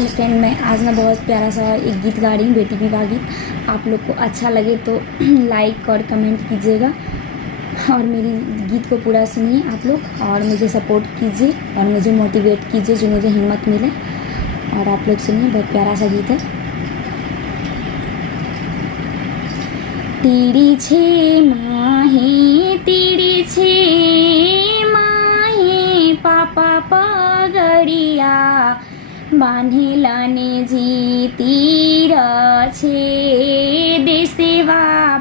Hello friend, मैं आज ना बहुत प्यारा सा एक गीत गा रही हूँ, बेटी विवाह गीत। आप लोग को अच्छा लगे तो लाइक और कमेंट कीजिएगा और मेरी गीत को पूरा सुनिए आप लोग और मुझे सपोर्ट कीजिए और मुझे मोटिवेट कीजिए, जो मुझे हिम्मत मिले। और आप लोग सुनिए, बहुत प्यारा सा गीत है। तीड़ी छे माहे, तीड़ी छे माहे, पापा पगड़िया बांधेलाने जी तीर छे, देसेवा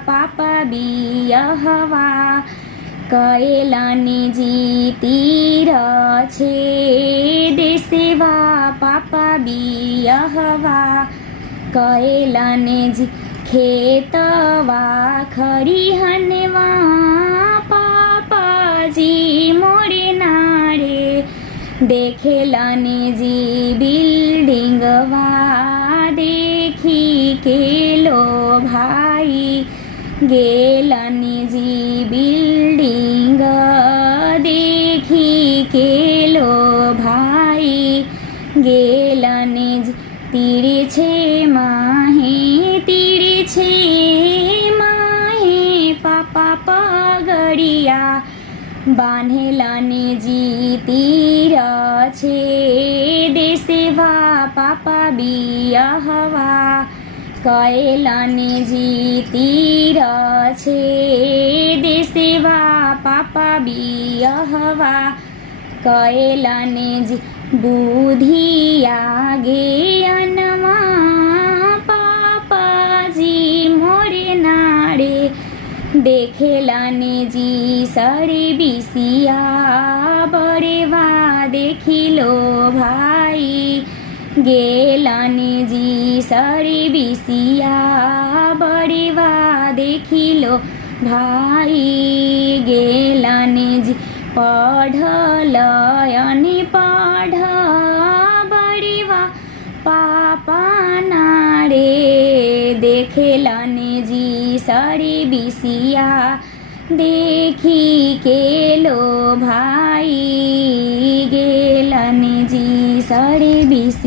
पापा बियहवा कएलाने जी तीर छे, देसेवा पापा बियहवा कएलाने जी खेतवा खरिहनवा पापाजी मोरे नारे, देखेलाने जी बिल्डिंगवा देखी के लो भाई, गेलाने जी बिल्डिंग देखी के लो भाई, गेलाने जी तीड़े छे माहे, तीड़े छे माहे, पापा पगड़िया बांधेलाने जी तीर छे, देसेवा पापा बियहवा कएलाने जी तीर छे, देसेवा पापा बियहवा कएलाने जी बुधिया ज्ञानमा पापाजी मोरे नारे, देखेलाने जी सरे बिसिया बड़ेवा देखिलो भाई, गेलाने जी सरे बिसिया बड़ेवा देखिलो भाई, गेलाने जी पढ़ल अनि पढ़ बड़ेवा पापा नारे, देखेलाने जी सरे बिसिया देखी के लो भाई, गेलाने जी सरे बिसिया।